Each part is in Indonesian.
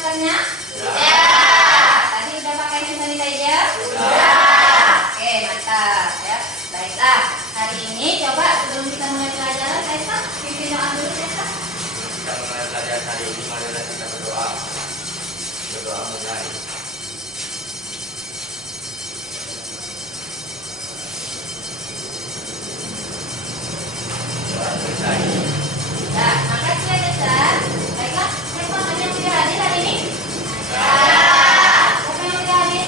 maskernya? Ya. Tadi udah pakai hand sanitizer? Ya. Oke, mantap ya. Baiklah, hari ini coba sebelum kita mulai pelajaran, Tessa, pimpin doa dulu, Tessa. Kita mulai pelajaran hari ini, marilah kita berdoa. Berdoa mulai. Doa selesai. Nah, makasih ya, Tessa. Baiklah, Tessa, ada yang tidak hadir hari ini? Ya. Siapa yang tidak hadir?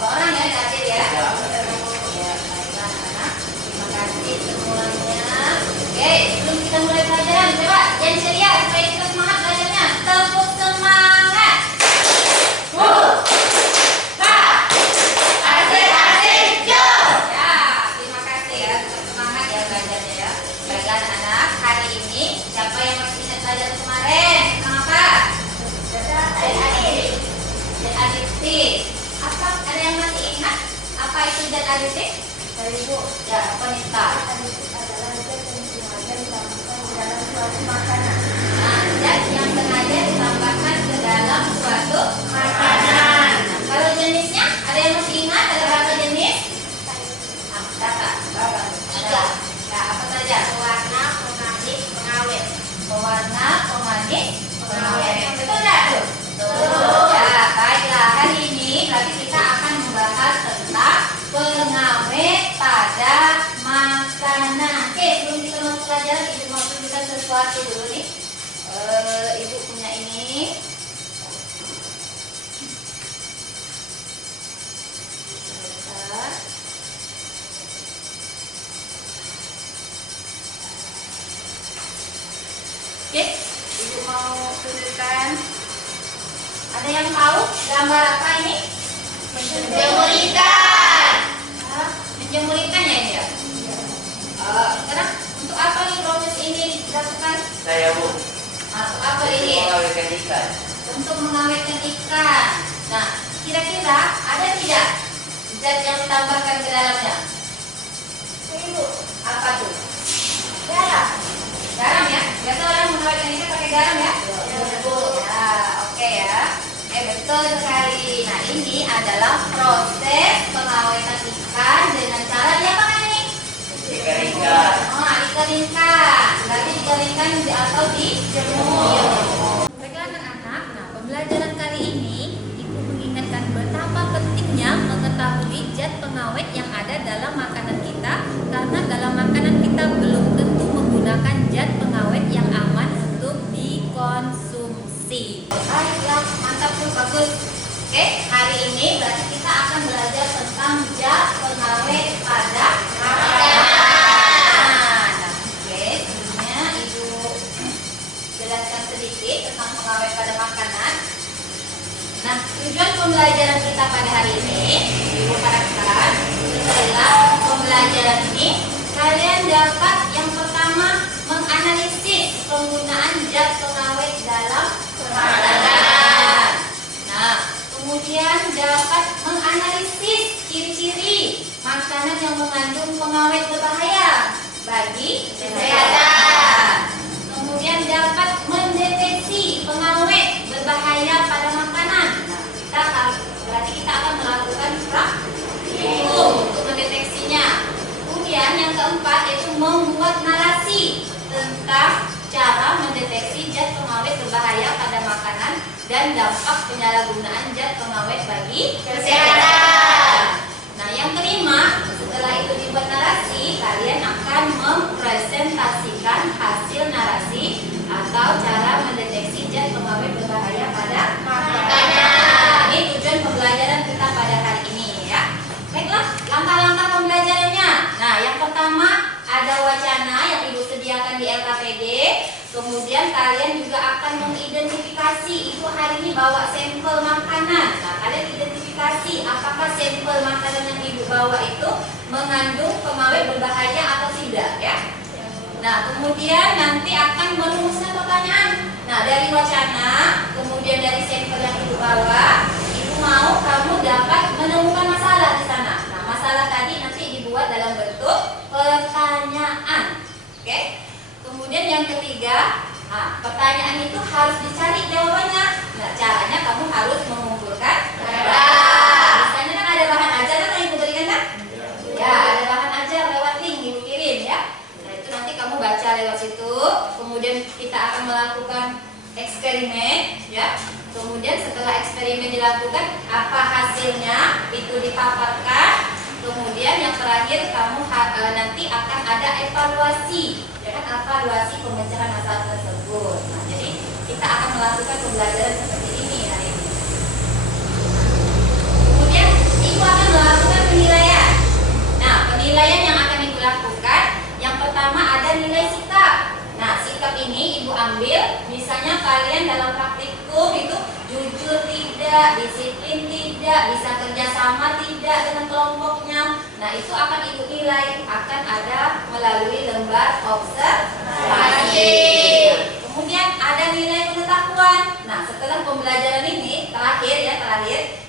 Dua orang ya, tidak hadir ya? Ya. Ya, baiklah anak. Terima kasih semuanya. Oke, sebelum kita mulai pelajaran, coba yang ceria supaya kita semangat belajarnya. Tepuk semangat. Ya, terima kasih ya. Tetap semangat ya belajarnya ya. Baiklah anak, hari ini siapa yang masih ingat pelajaran kemarin? Tentang apa? Zat adiktif. Apa? Ada yang masih ingat? Apa itu zat adiktif? Ya, apa nih Kak? Nah, zat yang sengaja ditambahkan ke dalam suatu makanan. Nah, kalau jenisnya, ada yang masih ingat? Ada berapa jenis? Berapa? Ada. Nah, apa saja? Pewarna, pemanis, pengawet. Pewarna, pemanis, pengawet. Betul nggak tuh? Betul. Ya, baiklah. Hari ini berarti kita akan membahas tentang pengawet pada makanan. Oke, sebelum kita masuk pelajaran, Ibu mau tunjukkan sesuatu dulu nih. Ibu punya ini. Sebentar. Oke, Ibu mau tunjukkan. Ada yang tahu gambar apa ini? Menjemur ikan. Menjemur ikan ya ini ya? Sekarang untuk apa nih proses ini dilakukan? Saya Bu. Untuk apa ini? Mengawetkan ikan. Untuk mengawetkan ikan. Nah, kira-kira ada tidak zat yang ditambahkan ke dalamnya? Ibu, Apa tuh? garam. Garam ya? Biasa orang mengawetkan ikan pakai garam ya? Ya. Betul. Ya, oke ya. Betul sekali. Nah, ini adalah proses pengawetan ikan dengan cara diapakan ini? Dikeringkan. Dikeringkan. Berarti dikeringkan atau dijemur. Baiklah anak-anak, nah pembelajaran kali ini Ibu mengingatkan betapa pentingnya mengetahui zat pengawet yang ada dalam makanan kita, karena dalam makanan kita belum tentu menggunakan zat pengawet yang aman untuk dikonsumsi. Baiklah, mantap tuh, bagus. Oke, hari ini berarti kita akan belajar tentang zat pengawet pada makanan. Nah, oke, sebelumnya Ibu jelaskan sedikit tentang pengawet pada makanan. Nah, tujuan pembelajaran kita pada hari ini, Ibu harapkan setelah pembelajaran ini kalian dapat yang pertama menganalisis penggunaan zat pengawet dalam makanan. Nah, kemudian dapat menganalisis ciri-ciri makanan yang mengandung pengawet berbahaya bagi kesehatan. Kemudian dapat mendeteksi pengawet berbahaya pada makanan. Nah, berarti kita akan melakukan praktikum untuk mendeteksinya. Kemudian yang keempat yaitu membuat narasi tentang cara mendeteksi zat pengawet berbahaya pada makanan dan dampak penyalahgunaan zat pengawet bagi kesehatan. Nah, yang kelima, setelah itu dibuat narasi, kalian akan mempresentasikan hasil narasi atau cara mendeteksi zat pengawet berbahaya pada makanan. Ini tujuan pembelajaran kita pada hari ini ya. Baiklah, langkah-langkah pembelajarannya. Nah, yang pertama ada wacana yang Ibu sediakan di LKPD. Kemudian kalian juga akan mengidentifikasi. Ibu hari ini bawa sampel makanan. Nah, kalian identifikasi apakah sampel makanan yang Ibu bawa itu mengandung pengawet berbahaya atau tidak ya. Nah, kemudian nanti akan merumuskan pertanyaan. Nah, dari wacana, kemudian dari sampel yang Ibu bawa, Ibu mau kamu dapat menemukan masalah di sana. Nah, masalah tadi nanti dibuat dalam bentuk pertanyaan. Oke? Kemudian yang ketiga, Pertanyaan itu harus dicari jawabannya. Nah, caranya kamu harus mengumpulkan Data. Misalnya kan ada bahan ajar kan yang ibu berikan kan? Ya, ada bahan ajar lewat link ibu kirim ya. Nah, itu nanti kamu baca lewat situ. Kemudian kita akan melakukan eksperimen ya. Kemudian setelah eksperimen dilakukan, apa hasilnya itu dipaparkan. Kemudian yang terakhir kamu nanti akan ada evaluasi, ya kan, evaluasi pemecahan masalah tersebut. Nah, jadi kita akan melakukan pembelajaran seperti ini hari ini. Kemudian ibu akan melakukan penilaian. Nah, penilaian yang akan ibu lakukan, yang pertama ada nilai sikap. Nah, sikap ini ibu ambil, misalnya kalian dalam praktikum itu jujur tidak, disiplin tidak, bisa kerjasama tidak dengan kelompoknya. Nah, itu akan ibu nilai, akan ada melalui lembar observasi. Kemudian ada nilai pengetahuan. Nah, setelah pembelajaran ini terakhir,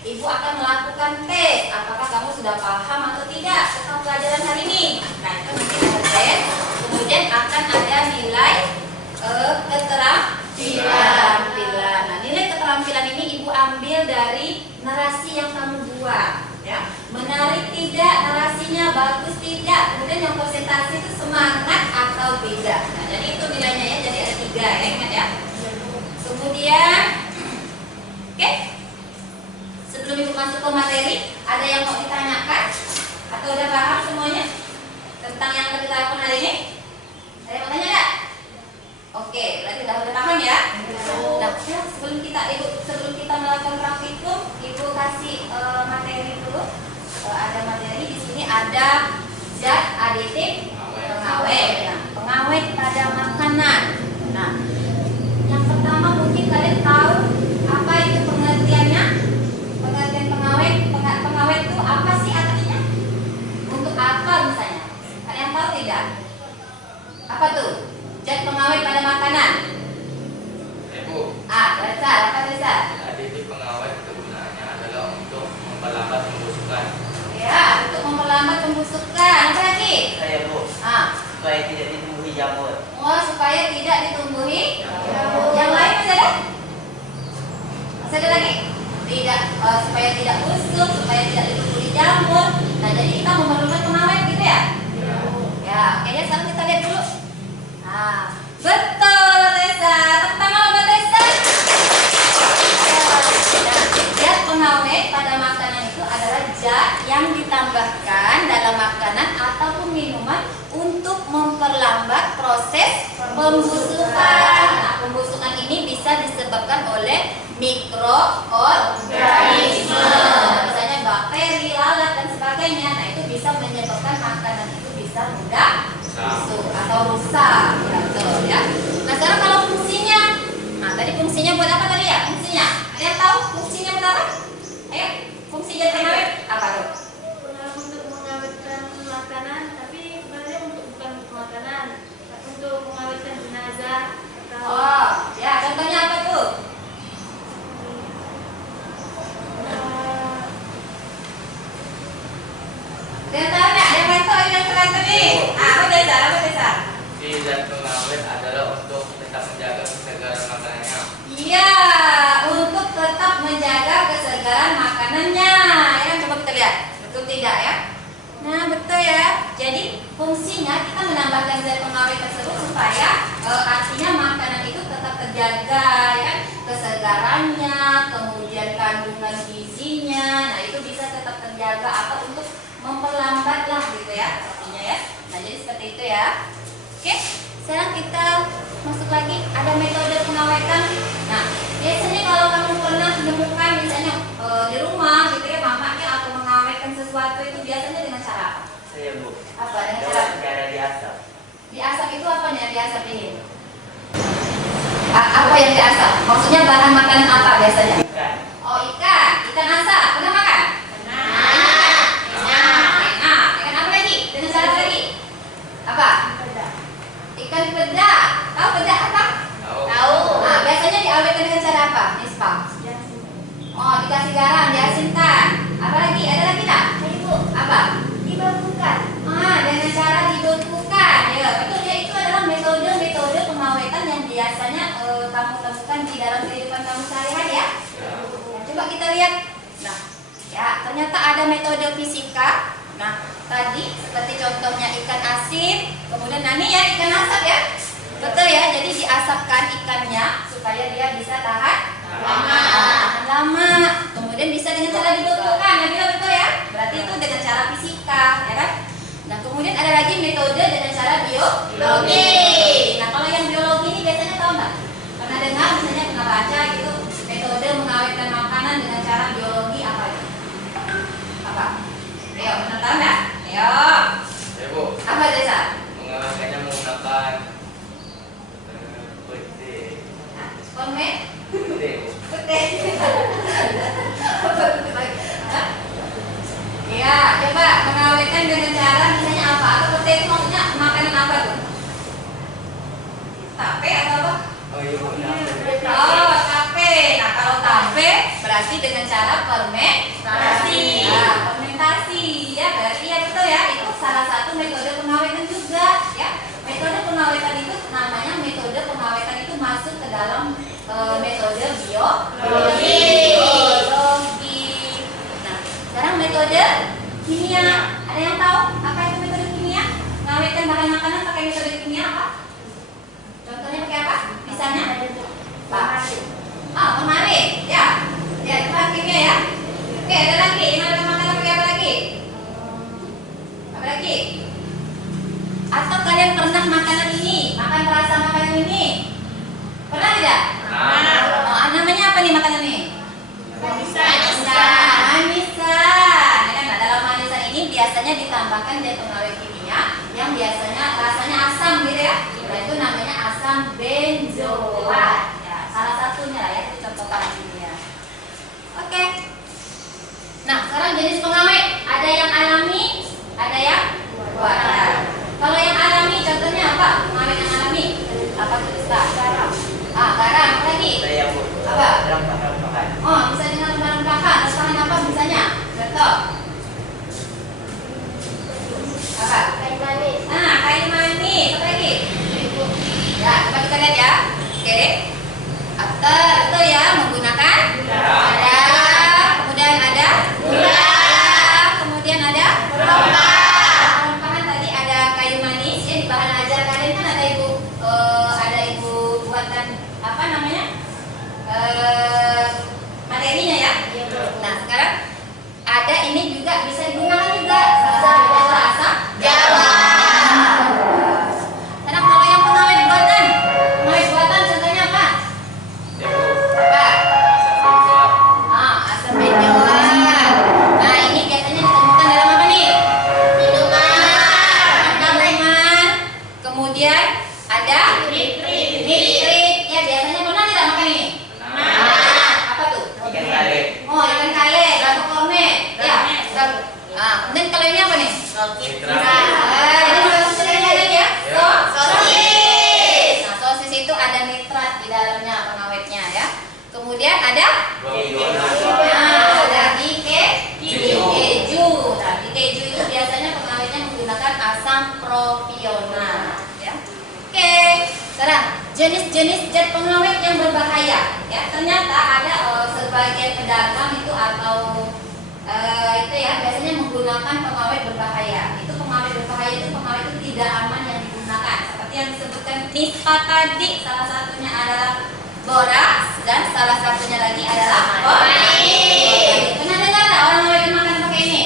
ibu akan melakukan tes. Apakah kamu sudah paham atau tidak tentang pelajaran hari ini? Nah, itu nanti ada tes. Kemudian akan ada nilai keterampilan. Nah, nilai keterampilan ini ibu ambil dari narasi yang kamu buat, ya. Menarik tidak narasinya, bagus tidak. Kemudian yang presentasi itu semangat atau tidak. Nah, jadi itu nilainya ya. Jadi ada 3 ya, ingat ya. Kemudian, oke. Sebelum ibu masuk ke materi, ada yang mau ditanyakan atau udah paham semuanya tentang yang kita lakukan hari ini? Ada yang mau tanya nggak? Oke, berarti udah paham ya. Nah, sebelum kita melakukan praktikum, ibu kasih materi dulu. Ada materi di sini, ada zat aditif pengawet. Nah, pengawet pada makanan. Nah, yang pertama mungkin kalian tahu apa itu pengertiannya? Pengertian pengawet itu apa sih artinya? Untuk apa misalnya? Kalian tahu tidak? Apa tuh? Zat pengawet pada makanan. Ibu, Dasar, apa dasar? aditif pengawet kegunaannya adalah untuk memperlambat pembusukan. Ya, untuk memperlambat pembusukan. Apa lagi? Saya Bu, supaya tidak ditumbuhi jamur. Oh, supaya tidak ditumbuhi. Yang lain masih ada? Masih ada lagi? Tidak, supaya tidak busuk, supaya tidak ditumbuhi jamur. Nah, jadi kita memerlukan pengawet gitu ya? Ya, kayaknya sekarang kita lihat dulu. Nah, betul Tessa. Tepuk tangan buat Tessa. Zat pengawet pada makanan itu adalah zat yang ditambahkan dalam makanan ataupun minuman untuk memperlambat proses pembusukan. Nah, pembusukan ini bisa disebabkan oleh mikroorganisme, misalnya bakteri, lalat dan sebagainya. Nah, itu bisa menyebabkan makanan itu bisa mudah busuk atau rusak. Ya, betul ya. Nah, sekarang kalau fungsinya, nah tadi fungsinya buat apa tadi ya? Fungsinya, ada yang tahu fungsinya buat apa? Ayo, fungsi zat pengawet apa tuh? Untuk mengawetkan makanan, tapi sebenarnya bukan untuk makanan, tapi untuk mengawetkan jenazah atau Oh, ya contohnya apa tuh? Dia tahu nggak? Dia bantu yang keren tadi. Apa desa? Apa desa? Si zat pengawet adalah untuk tetap menjaga kesegaran makanannya. Iya, untuk tetap menjaga kesegaran makanannya. Ya, coba kita lihat. Betul tidak ya? Nah, betul ya. Jadi fungsinya kita menambahkan zat pengawet tersebut supaya artinya makanan itu tetap terjaga, ya, kesegarannya, kemudian kandungan gizinya. Nah, itu bisa tetap terjaga apa untuk memperlambat lah gitu ya, artinya ya. Nah, jadi seperti itu ya. Oke, sekarang kita masuk lagi. Ada metode pengawetan. Nah, biasanya kalau kamu pernah menemukan misalnya di rumah gitu ya, mamanya atau mengawetkan sesuatu itu biasanya dengan cara apa? Saya Bu, Apa dengan cara? dengan cara diasap. Diasap itu apanya yang diasap ini? Apa yang diasap? Maksudnya bahan makanan apa biasanya? Ikan. Oh, ikan asap. Pernah makan? Nah, ikan apa lagi? Dengan cara apa lagi? Apa? Ikan peda. Tahu peda apa? Tahu. Nah, biasanya diawetkan dengan cara apa? Nispa. Oh, dikasih garam, diasinkan. Apa lagi? Ada lagi tak? Ibu Apa? dibekukan. Dengan cara dibekukan. Ya, betul ya, itu adalah metode pengawetan yang biasanya temukan di dalam kehidupan kamu sehari-hari ya. Nah, coba kita lihat. Nah, ya ternyata ada metode fisika. Nah, tadi seperti contohnya ikan asin, kemudian ini ya ikan asap ya. Betul ya, jadi diasapkan ikannya supaya dia bisa tahan lama. Kemudian bisa dengan cara dibekukan, ya betul ya. Berarti itu dengan cara fisika, ya kan? Nah, kemudian ada lagi metode dengan cara biologi. Nah, kalau yang biologi ini biasanya tahu nggak? Pernah dengar, misalnya pernah baca gitu, metode mengawetkan makanan dengan cara biologi apa itu? Apa? Ayo, pernah tahu nggak? Ayo. Ya Bu, Apa Desa? mengawetkannya menggunakan putih. Nah, konmen? Putih Bu. Putih. Ya, coba mengawetkan dengan cara misalnya apa? Atau putih itu maksudnya makanan apa tuh? Tape atau apa? Oh iya Bu, Oh, tape. Nah, kalau tape berarti dengan cara fermentasi. Nah, fermentasi ya, berarti ya betul ya. Itu salah satu metode pengawetan juga ya. Metode pengawetan itu namanya metode pengawetan itu masuk ke dalam metode biologi. Nah, sekarang metode kimia. Ada yang tahu apa itu metode kimia? Mengawetkan bahan makanan pakai metode kimia apa? Contohnya pakai apa? Misalnya? Kemarin. Ya. Ya, itu bahan kimia ya. Oke, ada lagi. Mengawetkan makanan pakai apa lagi? Apa lagi? Atau kalian pernah makanan ini? Makan rasa makanan ini? Pernah tidak? Namanya apa nih makanan ini? Manisan. Ya kan? Nah, dalam manisan ini biasanya ditambahkan zat pengawet kimia yang biasanya rasanya asam gitu ya. Nah, itu namanya asam benzoat. Ya, salah satunya lah ya, itu contoh bahan kimia. Oke. Nah, sekarang jenis pengawet ada yang alami, ada yang buatan. Kalau yang alami contohnya apa? Pengawet yang alami apa tuh? Garam. Garam. Apa lagi? Saya Bu. Apa? Rempah-rempahan. Oh, bisa dengan rempah-rempahan. Rempahan apa misalnya? Contoh. Apa? Kayu manis. Kayu manis. Apa lagi? Ya, coba kita lihat ya. Oke. After, betul ya, menggunakan ada. Kemudian ada kemudian ada rempahan tadi ada kayu manis ya, di bahan ajar kalian kan ada ibu buatan apa namanya? Materinya ya. Nah, sekarang ada ini juga bisa digunakan juga. Salah satunya adalah asam jawa. Sekarang kalau yang pengawet buatan contohnya apa? Ya Bu, Apa? asam benzoat. Asam benzoat. Nah, ini biasanya ditemukan dalam apa nih? Minuman. Kemudian ada nitrit. Ya, biasanya pernah tidak makan ini? Apa tuh? Ikan lele. Oh, ikan kale, atau kornet. Ya. Kemudian kalau ini apa nih? Nitrat. Ini sosis ya? Ya. Sosis. Nah, sosis itu ada nitrat di dalamnya pengawetnya ya. Kemudian ada di keju. Nah, di keju itu biasanya pengawetnya menggunakan asam propionat ya. Oke. Sekarang jenis-jenis zat pengawet yang berbahaya ya. Ternyata ada sebagian pedagang itu atau itu ya biasanya menggunakan pengawet berbahaya. Itu pengawet berbahaya itu pengawet itu tidak aman yang digunakan. Seperti yang disebutkan Nispa tadi, salah satunya adalah borax dan salah satunya lagi adalah organik. Pernah dengar nggak orang ngawetkan makanan pakai ini?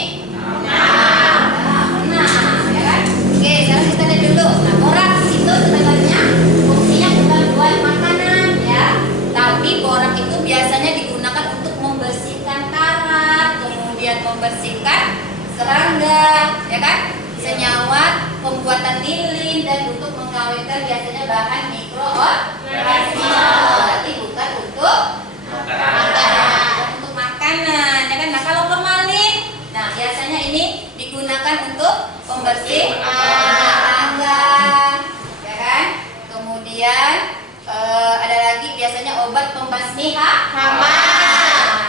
Pernah, ya kan? Oke, sekarang kita lihat dulu. Nah, borax itu sebenarnya fungsinya bukan buat makanan ya, tapi borax itu biasanya digunakan untuk membersihkan karat, kemudian membersihkan serangga, ya kan? Senyawa pembuatan lilin dan untuk mengawetkan biasanya bahan mikroorganisme. Berarti bukan untuk makanan, untuk makanan, ya kan? Nah, kalau formalin, nah biasanya ini digunakan untuk pembersih serangga, ya kan? Kemudian ada lagi biasanya obat pembasmi hama.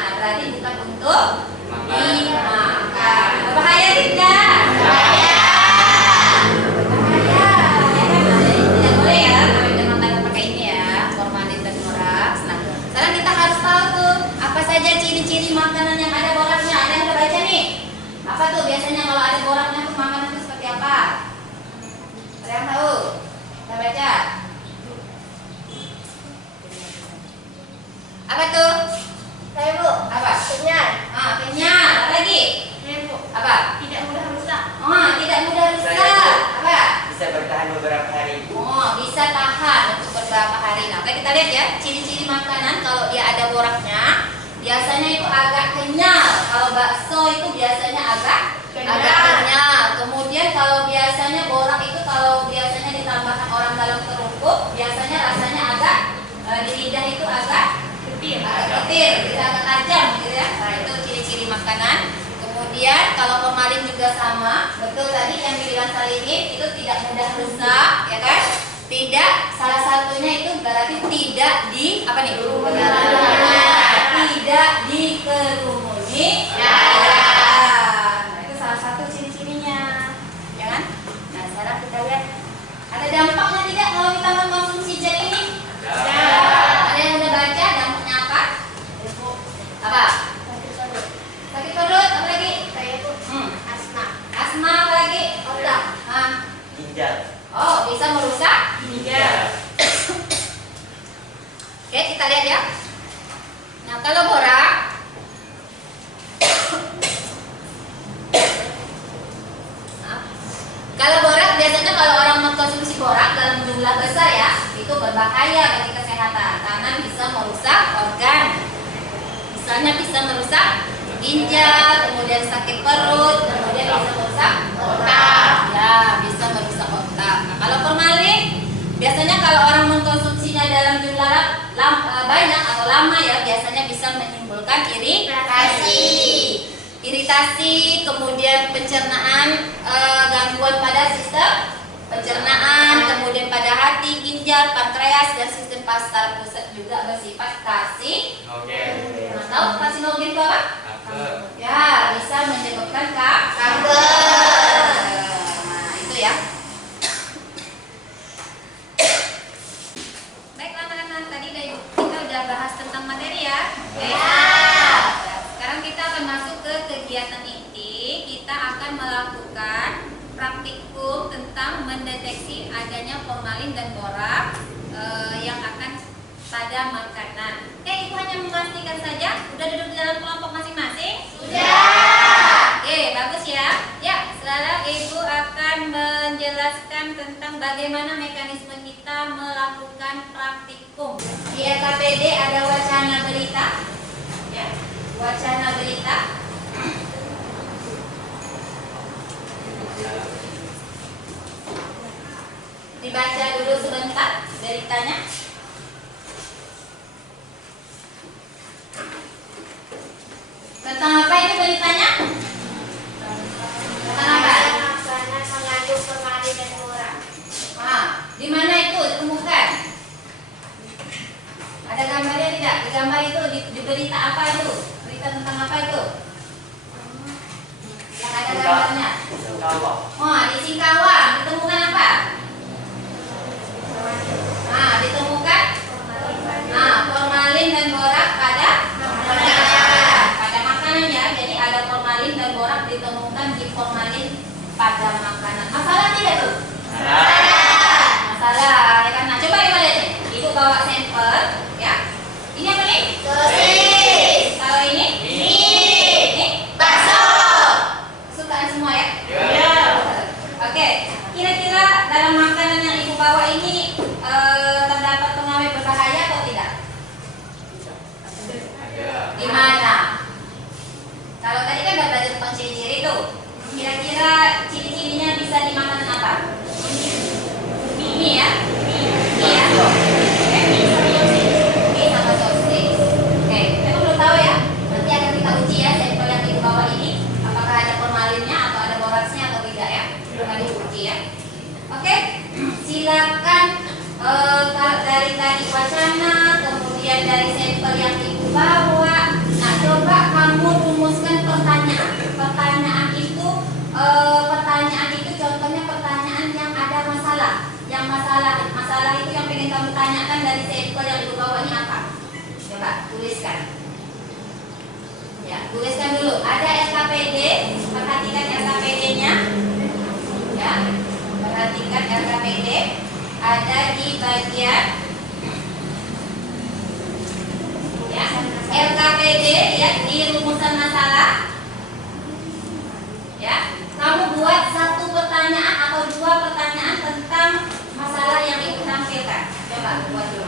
Nah, berarti bukan untuk dimakan. Berbahaya tidak? Berbahaya. Ya kan? Jadi tidak boleh ya ngawetkan makanan pakai ini ya, formalin dan borax. Ada yang tahu? Kita baca. Apa tuh? Saya Bu. Apa? Kenyal. Kenyal. Apa lagi? Saya Bu. Apa? Tidak mudah rusak. Tidak mudah rusak. Saya Apa? Bisa bertahan beberapa hari. Bisa tahan untuk beberapa hari. Nah, kita lihat ya, ciri-ciri makanan kalau dia ada boraknya, biasanya itu agak kenyal. Kalau bakso itu biasanya agak kenyal. Kemudian kalau biasanya borak itu kalau biasanya ditambahkan orang dalam kerupuk, biasanya rasanya agak di lidah itu agak getir, tidak agak tajam gitu ya. Nah, itu ciri-ciri makanan. Kemudian kalau formalin juga sama, betul tadi yang dibilang Salini itu tidak mudah rusak, ya kan? Tidak, salah satunya itu berarti tidak di apa nih? Tidak dikerumuni. Nah, itu salah satu ciri-cirinya, ya kan? Nah, sekarang kita lihat ada dampaknya tidak kalau kita mengkonsumsi zat ini? Ada yang udah baca dampaknya apa? Apa? Sakit perut, apa lagi? Saya Bu. Asma. Asma, apa lagi? Otak. Ginjal. Bisa merusak Ginjal. Oke, kita lihat ya. Nah, kalau borak kalau borak biasanya kalau orang mengkonsumsi borak dalam jumlah besar ya, itu berbahaya bagi kesehatan karena bisa merusak organ. Misalnya bisa merusak ginjal, kemudian sakit perut, kemudian bisa merusak otak. Ya, bisa merusak otak. Nah, kalau formalin biasanya kalau orang mengkonsumsinya dalam jumlah banyak atau lama ya, biasanya bisa menimbulkan iritasi, kemudian pencernaan, gangguan pada sistem pencernaan, kemudian pada hati, ginjal, pankreas, dan sistem pasar pusat juga bersifat Oke. Nah, tahu karsinogen itu apa? Kanker. Ya, bisa menyebabkan kanker. Nah, itu ya. Baiklah anak-anak, tadi kita udah bahas tentang materi ya. Oke. Sekarang kita akan masuk ke kegiatan inti. Kita akan melakukan praktikum tentang mendeteksi adanya formalin dan borak yang akan pada makanan. Oke, Ibu hanya memastikan saja. Udah duduk di dalam kelompok masing-masing? Sudah. Oke, bagus ya. Ya, sekarang Ibu akan menjelaskan tentang bagaimana mekanisme kita melakukan praktikum. Di LKPD ada wacana berita. Ya, wacana berita. Dibaca dulu sebentar beritanya. Tentang apa itu beritanya? Tentang apa? Makanan mengandung formalin dan borak. Di mana itu ditemukan? Ada gambarnya tidak? Di gambar itu di berita apa itu? Berita tentang apa itu? Yang ada gambarnya. Singkawang. Di Singkawang ditemukan apa? Ditemukan formalin dan borak pada makanan ya. Jadi ada formalin dan borak ditemukan di formalin pada makanan. Masalah tidak tuh? Masalah ya kan. Nah, coba Ibu lihat nih. Ibu bawa sampel ya. Ini apa nih? Sosis. Kalau ini? Ini? Bakso. Kesukaan semua ya? Ya. Oke, kira-kira dalam makanan yang Ibu bawa ini terdapat pengawet berbahaya atau tidak? Ada. Di mana? Kalau tadi kan udah belajar tentang ciri-ciri tuh. Kira-kira ciri-cirinya bisa di makanan apa? Mie ya? Mie ya? Oke, mie sama sosis. Oke, kita belum tahu ya. Nanti akan kita uji ya sampel yang Ibu bawa ini. Apakah ada formalinnya atau ada boraksnya atau tidak ya? Belum ada uji ya. Oke, silakan dari tadi wacana, kemudian dari sampel yang Ibu bawa. Nah, coba kamu rumuskan pertanyaan. Pertanyaan itu contohnya pertanyaan yang ada masalah. Yang masalah itu yang pengen kamu tanyakan dari sampel yang Ibu bawa ini apa? Coba tuliskan. Ya, tuliskan dulu. Ada SKPD, perhatikan SKPD-nya. Ya, Perhatikan LKPD ada di bagian ya, LKPD ya, di rumusan masalah. Ya, kamu buat satu pertanyaan atau dua pertanyaan tentang masalah yang ibu tampilkan. Coba buat dulu.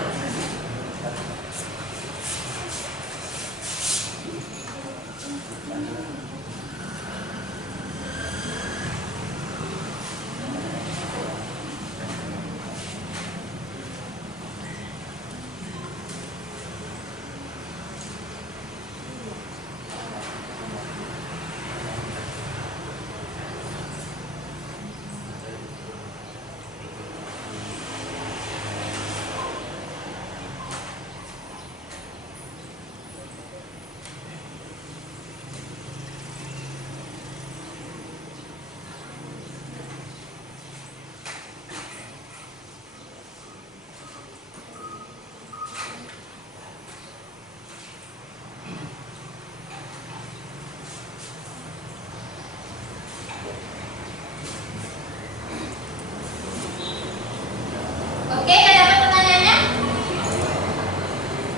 Oke, udah dapat pertanyaannya?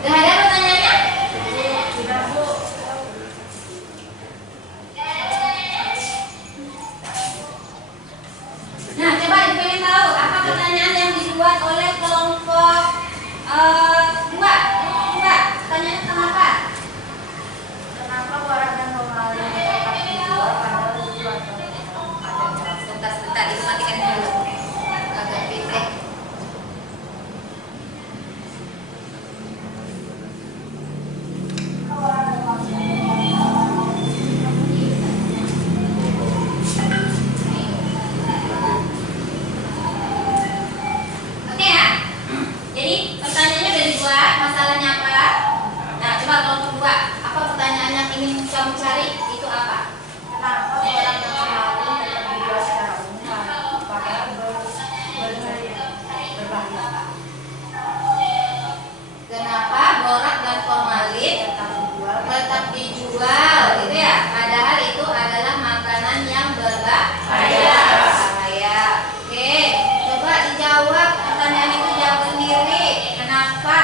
Udah ada pertanyaannya? Nah, coba ibu pengen tahu apa pertanyaan yang dibuat oleh kelompok dua. Pertanyaannya tentang apa? Kenapa borak dan formalin tetap dijual padahal itu atau Sebentar, ibu matikan dulu. Agak pindah. Oke ya. Jadi pertanyaannya udah dibuat, masalahnya apa? Nah, coba kelompok dua, apa pertanyaan yang ingin kamu cari? Itu apa? kenapa borak dan formalin tetap dijual secara umum padahal berbahaya? Kenapa borak dan formalin tetap dijual, gitu ya? Padahal itu adalah makanan yang berbahaya. Oke, coba dijawab pertanyaan itu, jawab sendiri. Kenapa?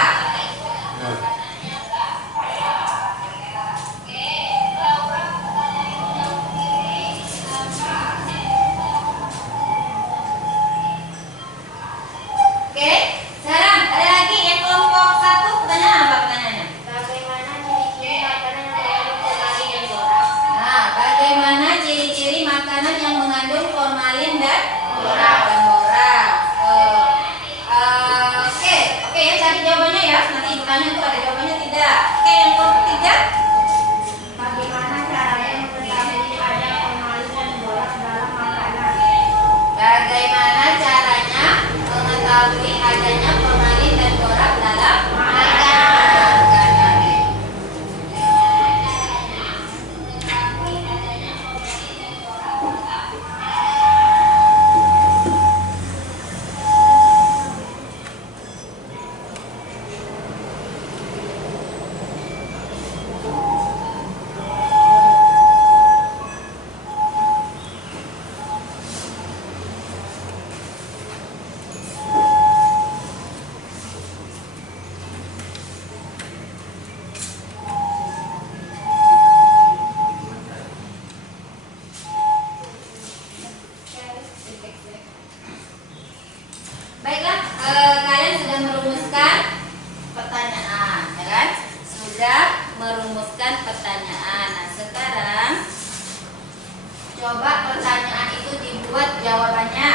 Oke, sekarang ada lagi yang kelompok satu. Pertanyaan apa pertanyaannya? Bagaimana ciri-ciri makanan yang mengandung formalin dan borak? Nah, bagaimana ciri-ciri makanan yang mengandung formalin dan borak? Oke ya, cari jawabannya ya. Nanti ibu tanya tuh ada jawabannya tidak. Oke, yang kelompok tiga. Bagaimana caranya mengetahui ada formalin dan borak dalam makanan? Bagaimana caranya mengetahui adanya formalin dan borak dalam makanan? Baiklah, kalian sudah merumuskan pertanyaan, ya kan? Sudah merumuskan pertanyaan. Nah, sekarang coba pertanyaan itu dibuat jawabannya.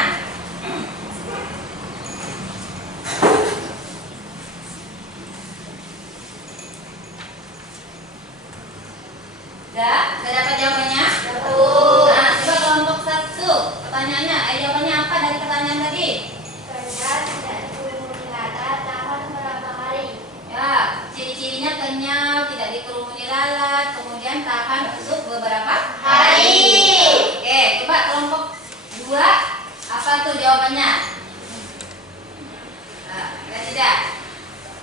Udah dapat jawabannya? Nah, coba kelompok satu. Pertanyaannya, jawabannya apa dari pertanyaan tadi? Karena tidak dikurungi lalat tahan berapa hari? Ya, ciri-cirinya kenyal, tidak dikerumuni lalat, kemudian tahan untuk beberapa hari. Oke, coba kelompok dua, apa tuh jawabannya? Nah, ya tidak.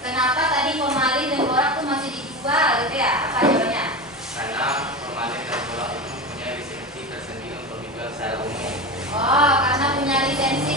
Kenapa tadi formalin dan borak tuh masih dijual, gitu ya? Apa jawabannya? Karena formalin dan borak itu mempunyai lisensi tersendiri untuk dijual secara umum. Oh, karena punya lisensi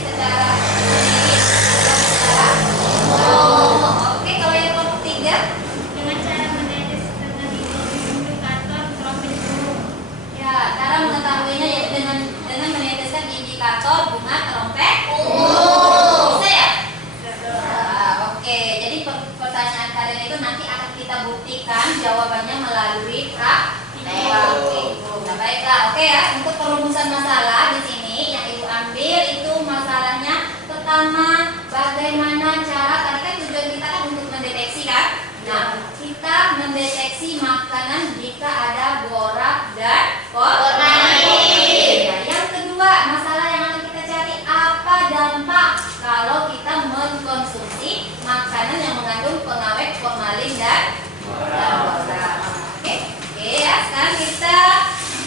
Baiklah, oke ya. Untuk perumusan masalah di sini yang Ibu ambil itu masalahnya pertama bagaimana cara, tadi kan tujuan kita kan untuk mendeteksi kan. Nah, kita mendeteksi makanan jika ada borak dan formalin. Nah, yang kedua, masalah yang akan kita cari apa dampak kalau kita mengkonsumsi makanan yang mengandung pengawet formalin dan borak. Oke ya, sekarang kita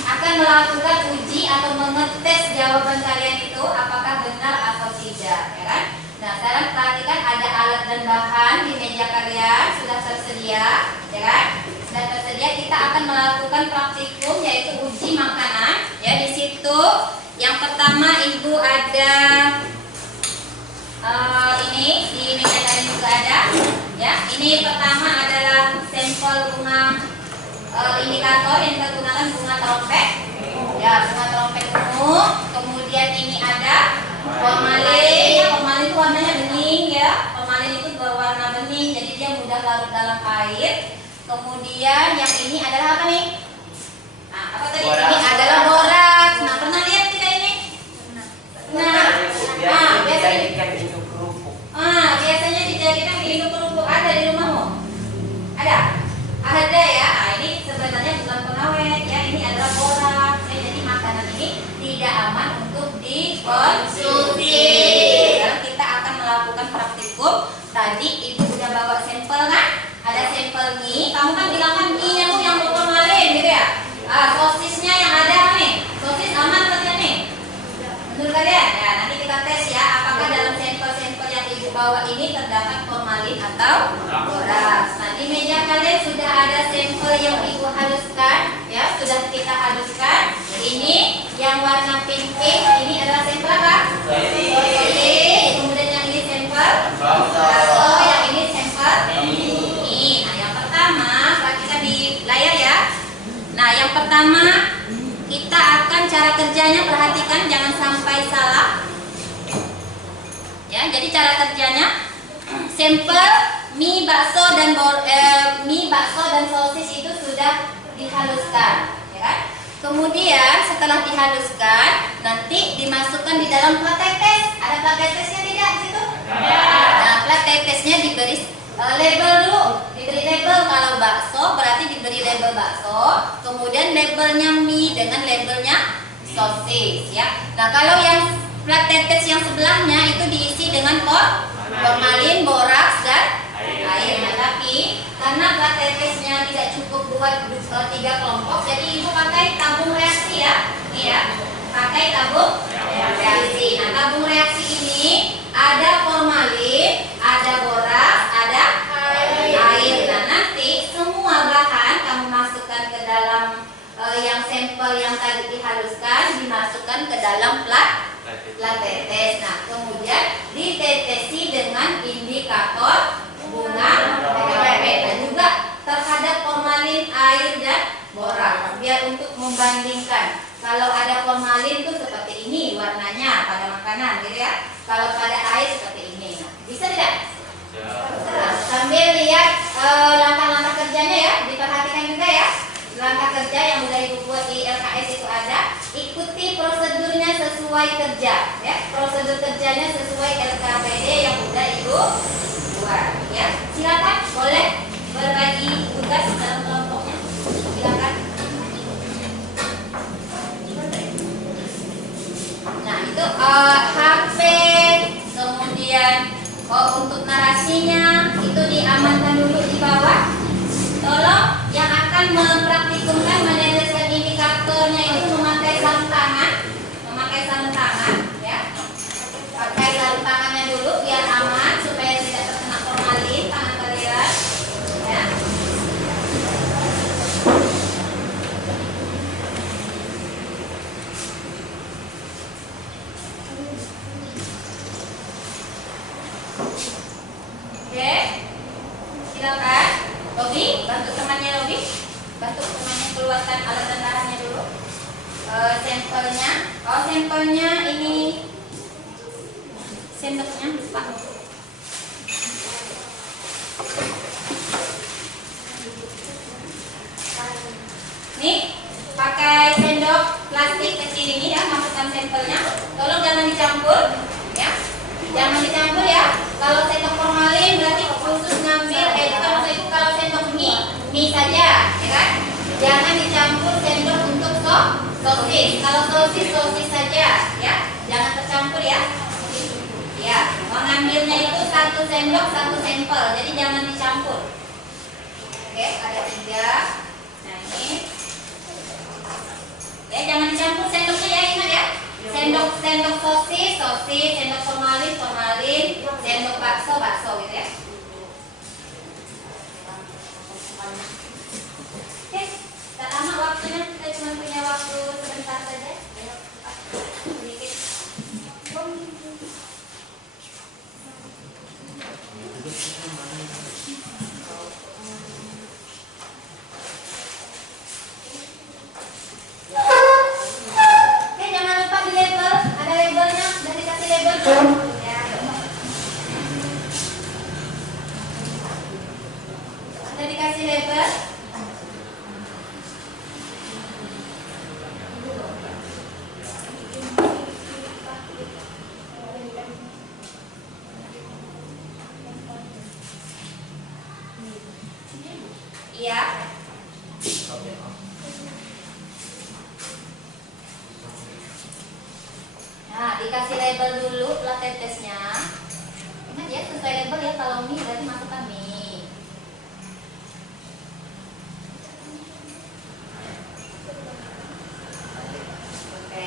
akan melakukan uji atau mengetes jawaban kalian itu apakah benar atau tidak, ya kan? Nah, sekarang perhatikan ada alat dan bahan di meja kalian sudah tersedia, ya kan? Sudah tersedia. Kita akan melakukan praktikum yaitu uji makanan. Ya, di situ yang pertama Ibu ada ini di meja kalian juga ada. Ya, ini pertama adalah sampel bunga indikator yang kita gunakan bunga trompet. Ya, bunga trompet ungu. Kemudian ini ada formalin. Ya, formalin itu warnanya bening ya. Formalin itu berwarna bening, jadi dia mudah larut dalam air. Kemudian yang ini adalah apa nih? Nah, apa tadi? Borax. Ini adalah boraks. Nah, pernah lihat tidak ini? Biasanya Dijadikan induk kerupuk. biasanya dijadikan di induk kerupuk. Ada di rumahmu? Ada? Ada ya. Nah, ini sebenarnya bukan pengawet ya. Ini adalah boraks. Ya, jadi makanan ini tidak aman untuk dikonsumsi. Sekarang kita akan melakukan praktikum. Tadi Ibu sudah bawa sampel kan? Ada sampel mie. Kamu kan bilang kan mie-nya tuh yang berformalin gitu ya. Sosisnya yang ada nih. Sosis aman atau tidak nih? Menurut kalian? Ya, nanti kita tes ya apakah dalam sampel-sampel yang Ibu bawa ini terdapat formalin atau boraks. Nah, di meja kalian sudah ada sampel yang Ibu haluskan ya, sudah kita haluskan. Ini yang warna pink, ini adalah sampel apa? Sosis. Kemudian yang ini sampel bakso, yang ini sampel ini. Nah, yang pertama perhatikan di layar ya. Nah, yang pertama kita akan cara kerjanya, perhatikan jangan sampai salah. Ya, jadi cara kerjanya sampel mie bakso dan sosis itu sudah dihaluskan, ya kan? Kemudian setelah dihaluskan, nanti dimasukkan di dalam plat tetes. Ada plat tetesnya tidak di situ? Nah, plat tetesnya diberi label dulu, diberi label. Kalau bakso berarti diberi label bakso, kemudian labelnya mie dengan labelnya sosis ya. Nah, kalau yang plat tetes yang sebelahnya itu diisi dengan formalin, boraks dan air. Nah, tapi karena plat tetesnya tidak cukup buat 3 kelompok, jadi Ibu pakai tabung reaksi ya. Ini ya, pakai tabung reaksi. Nah, tabung reaksi ini ada formalin, ada boraks, ada air. Nah, nanti semua bahan kamu masukkan ke dalam yang sampel yang tadi dihaluskan, dimasukkan ke dalam plat tetes. Nah, kemudian ditetesi dengan indikator bunga trompet dan juga terhadap formalin, air dan boraks. Biar untuk membandingkan, kalau ada formalin tuh seperti ini warnanya pada makanan, gitu ya. Kalau pada air seperti ini. Nah, bisa tidak? Nah, sambil lihat langkah-langkah kerjanya ya, diperhatikan juga ya. Langkah kerja yang sudah Ibu buat di LKS itu ada. Ikuti prosedurnya sesuai kerja ya. Prosedur kerjanya sesuai LKPD yang sudah Ibu buat ya. Silakan boleh berbagi tugas dalam kelompoknya. Silakan. Nah, itu HP, kemudian untuk narasinya itu diamankan dulu di bawah. Tolong yang akan mempraktikumkan meneteskan indikatornya itu memakai sarung tangan, ya. Pakai sarung tangannya dulu biar aman supaya tidak terkena formalin tangan kalian, ya. Oke, silakan. Robi, bantu temannya Robi. Bantu temannya keluarkan alat dan bahannya dulu. Sampelnya. Oh, sampelnya ini sendoknya lupa. Nih, pakai sendok ini ya, masukkan sampelnya. Tolong jangan dicampur, ya. Jangan dicampur ya. Kalau sendok formalin berarti khusus ngambil kalau sendok mie saja, ya kan? Jangan dicampur sendok untuk sosis. Kalau sosis saja, ya. Jangan tercampur ya. Ya, mengambilnya itu 1 sendok 1 sampel. Jadi jangan dicampur. Oke, ada 3. Nah, ini. Ya, jangan dicampur sendoknya ya, ingat ya. Sendok sosis, sendok formalin, sendok bakso gitu ya. Oke, tak lama waktunya, kita cuma punya waktu sebentar saja. Ayo, sedikit. Oke, jangan lupa di label, ada labelnya, sudah dikasih label belum? Ya. Sudah dikasih label. Iya. Nah, dikasih label dulu plat tetesnya. Ingat ya, sesuai label ya. Kalau mie berarti masukkan mie. Oke.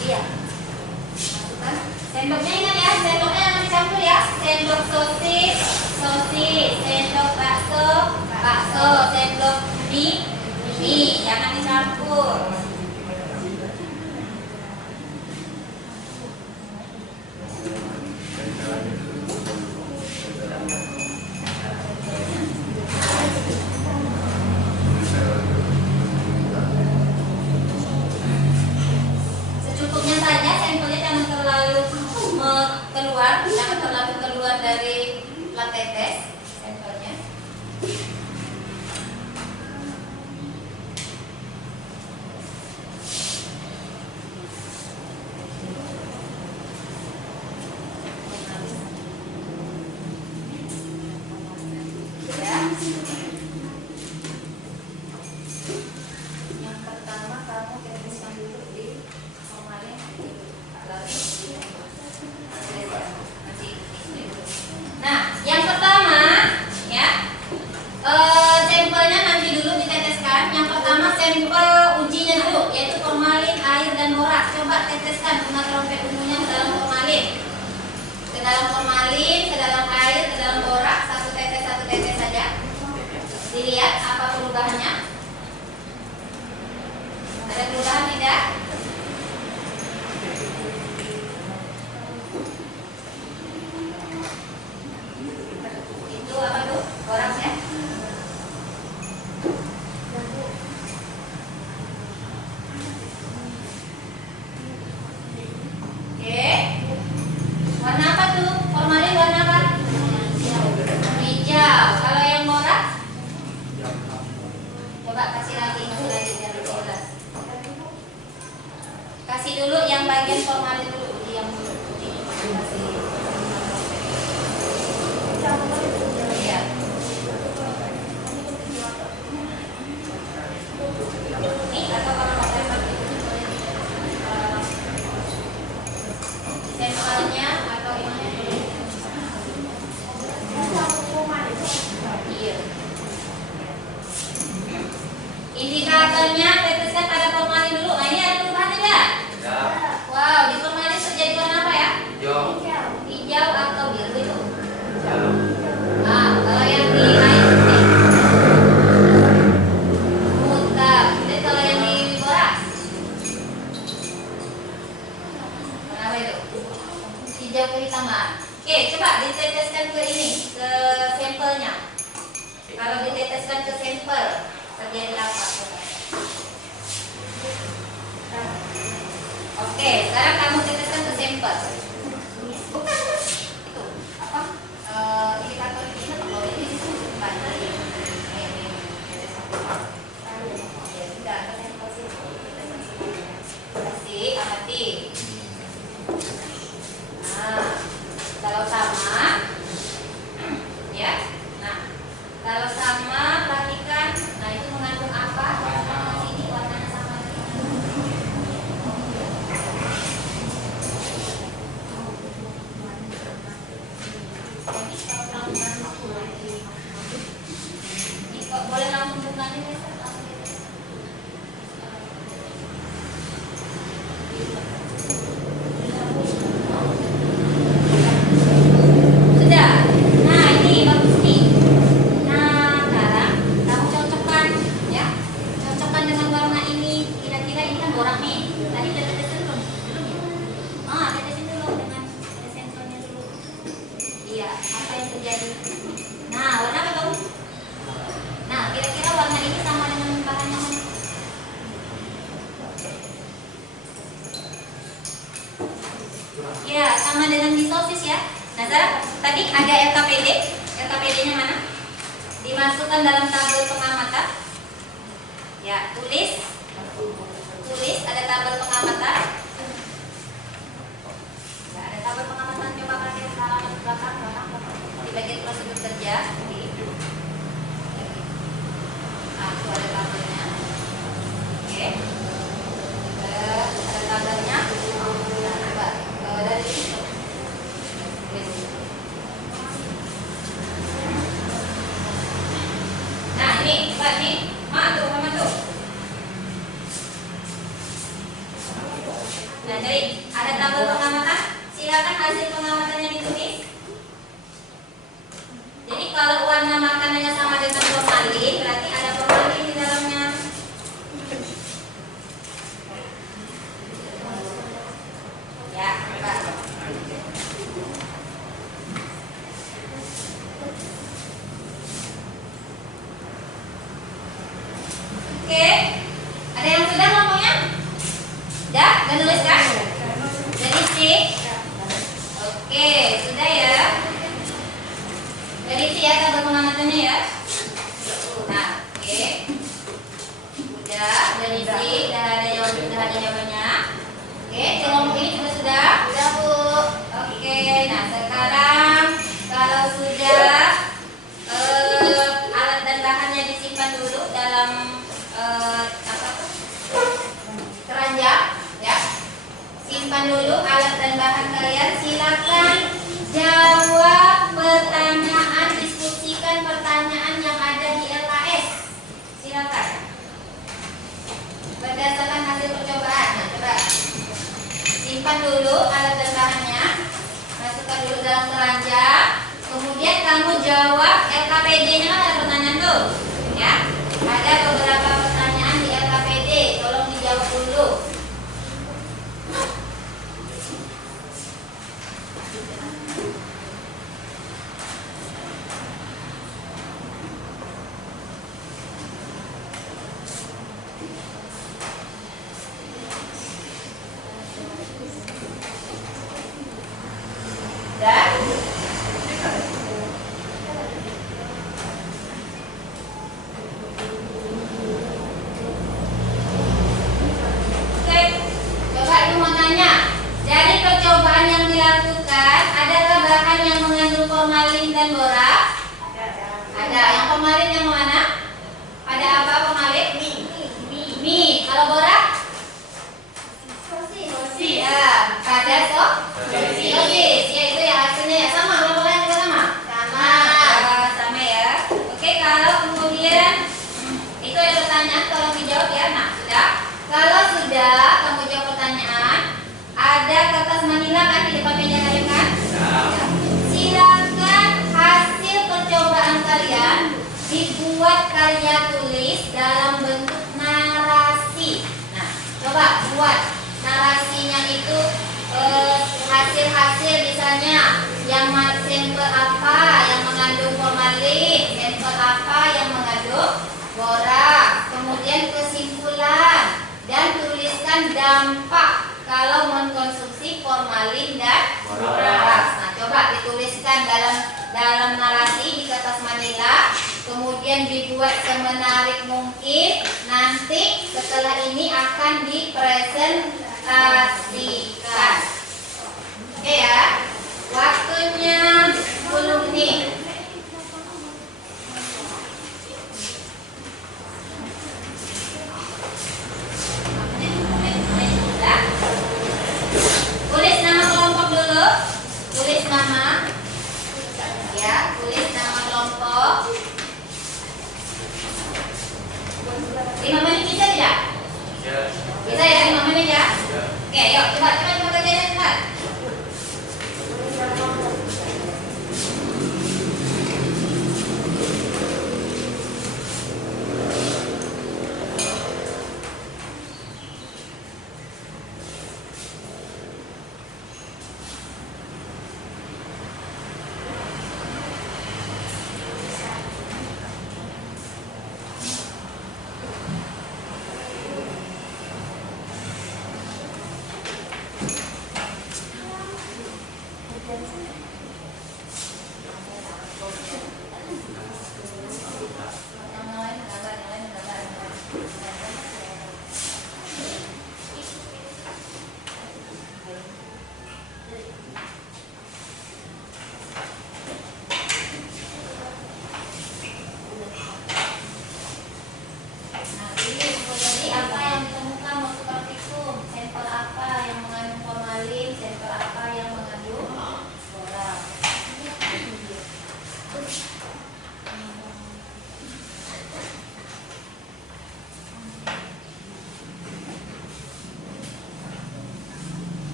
Iya. Masukkan. Sendoknya ingat ya, sendoknya jangan dicampur ya. Sendok sosis, sendok bakso, sendok mie, jangan dicampur. Secukupnya saja, sampelnya jangan terlalu keluar dari plat tetes sampelnya. Ya. Yang pertama kamu teteskan dulu di formalin, lalu nah, yang pertama ya, sampelnya nanti dulu diteteskan. Yang pertama sampel ujinya dulu, yaitu formalin, air dan borak. Coba teteskan guna trompet ungunya ke dalam formalin, ke dalam air, ke dalam borak. Satu tetes saja. Dilihat apa perubahannya. Ada perubahan tidak? Itu apa tuh? Boraknya? Oke. Warna apa tuh? Formalin warna apa? Hijau. Kalau yang borak? Coba kasih lagi biar lebih jelas. Kasih dulu yang bagian formalin dulu, uji yang dulu. Kasih. Ya. Ini atau kalau pakai sampelnya atau ini? Iya. Indikatornya teteskan pada formalin dulu. Nah, ini ada perubahan tidak? Ya. teteskan ke sampel, terjadi apa? Oke, sekarang kamu teteskan ke sampel. Bukan, itu apa? Indikator ini kalau ini bukan dari ya sudah ke sampel sini. Kasih, amati. Nah, kalau sama, ya. Nah, kalau sama, perhatikan. Nah, itu mengandung apa? Warna sini, warnanya sama dengan ini kok boleh langsung bunganya ya? Sudah. Nah, ini bagus nih. Nah, sekarang kamu cocokkan ya. Cocokkan dengan warna ini. Kira-kira ini kan borak nih. Tadi udah tetesin belum? Belum ya? Ah, tetesin dulu dengan sensornya dulu. Iya, apa yang terjadi? Nah, warna apa kamu? Nah, kira-kira warna ini sama dengan bahan yang mana? Ya, sama dengan disosis ya. Nah, sekarang tadi ada LKPD. LKPD-nya mana? Dimasukkan dalam tabel pengamatan. Ya, tulis. Tulis, ada tabel pengamatan. Ya, ada tabel pengamatan. Coba pakai halaman belakang. Di bagian prosedur kerja. Nah, itu ada tabelnya. Oke. Ada tabelnya. Nah, coba dari sini. Nah, ini, Pak, nih. Mama tuh. Nah, jadi ada tabel pengamatan. Silakan hasil pengamatannya ditulis. Jadi kalau warna makanannya sama dengan formalin, berarti ada formalin di dalamnya. Ya, Pak. Oke, ada yang sudah ngomongnya? Ya, udah nulis kan? Jadi sih. Oke, sudah ya. Jadi sih ya tabel pengamatannya ya. Nah, oke. Udah diisi, udah ada jawabannya. Oke, kelompok ini juga sudah? Sudah, Bu. Oke, nah sekarang kalau sudah alat dan bahannya disimpan dulu dalam keranjang ya. Simpan dulu alat dan bahan kalian. Silakan jawab pertanyaan, diskusikan pertanyaan yang ada di LKS. Silakan. Berdasarkan hasil percobaan. Nah, coba simpan dulu alat dan bahannya. Masukkan dulu dalam keranjang. Kemudian kamu jawab LKPD-nya kan ada pertanyaan tuh, ya. Ada beberapa pertanyaan di LKPD, tolong dijawab dulu. Dan oke, coba ibu mau tanya. Dari percobaan yang dilakukan, adakah bahan yang mengandung formalin dan borak? Ada. Yang formalin yang mana? Pada apa formalin? Mie. Kalau borak? Sosis. Ya. Pada sosis. Ya, itu ya hasilnya ya sama. Berapa kali juga sama? Sama ya. Oke, kalau kemudian itu ada pertanyaan, tolong dijawab ya. Nah, sudah. Kalau sudah kamu jawab pertanyaan, ada kertas manila kan di depan meja kalian kan? Ya. Silakan hasil percobaan kalian dibuat karya tulis dalam bentuk narasi. Nah, coba buat narasinya itu hasil-hasil misalnya yang sampel apa yang mengandung formalin, sampel apa yang mengandung dan tuliskan dampak kalau mengkonsumsi formalin dan borax. Nah, coba dituliskan dalam narasi di kertas manila, kemudian dibuat semenarik mungkin. Nanti setelah ini akan dipresentasikan. Oke ya, waktunya 10 menit. Tulis nama kelompok dulu. Tulis nama. Ya, tulis nama kelompok. 5 menit bisa tidak? Bisa ya, 5 menit ya? Oke, yuk cepat kerjain cepat.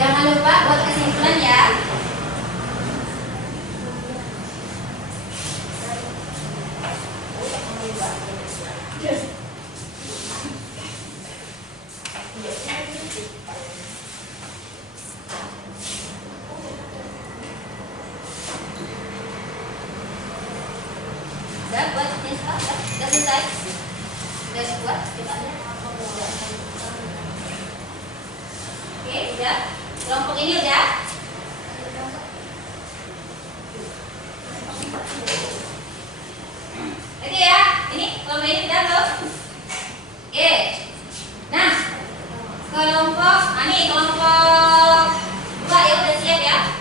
Jangan lupa buat kesimpulan ya. Udah buat ini udah selesai. Udah buat coba aja. Oke, udah. Kelompok ini udah. Oke ya, ini kelompok ini udah loh. Oke. Nah, kelompok, ini kelompok 2 ya udah siap ya.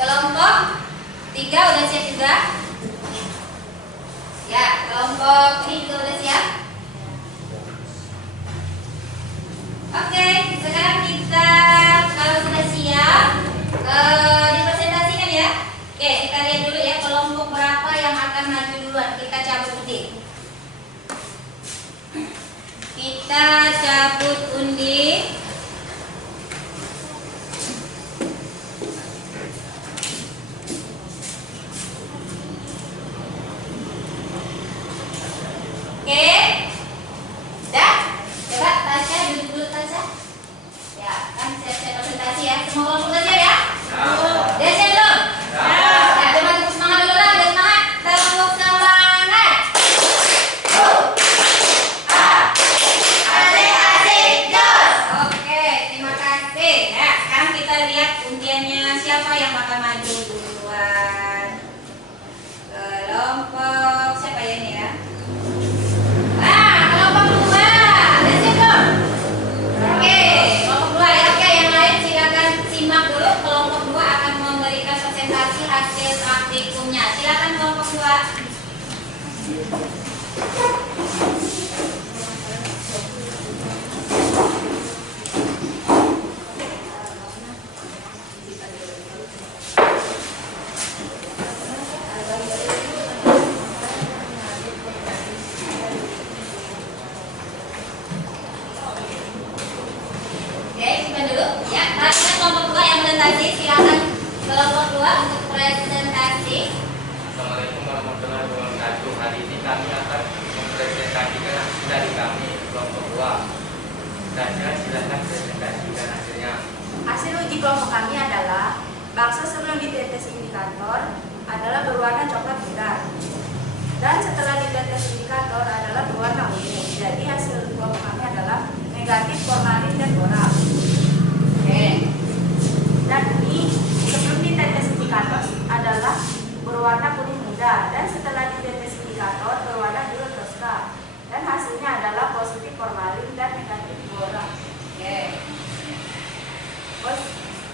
Kelompok 3 udah siap juga. Ya, kelompok ini juga udah siap. Oke, sekarang kita kalau sudah siap dipresentasikan ya. Oke, kita lihat dulu ya kelompok berapa yang akan maju duluan. Kita cabut undi. Kita cabut undi. Oke. Dah? Coba Tasya duduk dulu Tasya. Ya, kan siap-siap presentasi ya. Semua kelompok udah siap ya? Udah siap belum? Ya, coba tepuk semangat dulu lah, udah semangat. Tepuk semangat. Asik-asik jos. Oke, terima kasih. Ya, sekarang kita lihat undiannya siapa yang bakal maju duluan. Kelompok siapa ya ini ya? Kelompok 2. Udah siap belum? Oke, kelompok 2 ya. Oke, yang lain silakan simak dulu. Kelompok 2 akan memberikan presentasi hasil praktikumnya. Silakan kelompok 2. Oke, simpan dulu. Ya, perhatikan kelompok 2 yang presentasi. Silakan kelompok 2 untuk presentasi. Assalamualaikum warahmatullahi wabarakatuh. Hari ini kami akan mempresentasikan hasil dari kami kelompok 2. Tasya, silakan presentasikan hasilnya. Hasil uji kelompok kami adalah bakso sebelum ditetes indikator adalah berwarna coklat muda. Dan setelah ditetes indikator adalah berwarna ungu. Jadi hasil kelompok kami adalah negatif, formalin, dan borak. Oke. Dan ini sebelum ditetes indikator adalah berwarna kuning muda. Dan setelah ditetes indikator berwarna biru toska. Dan hasilnya adalah positif formalin dan negatif borak. Oke.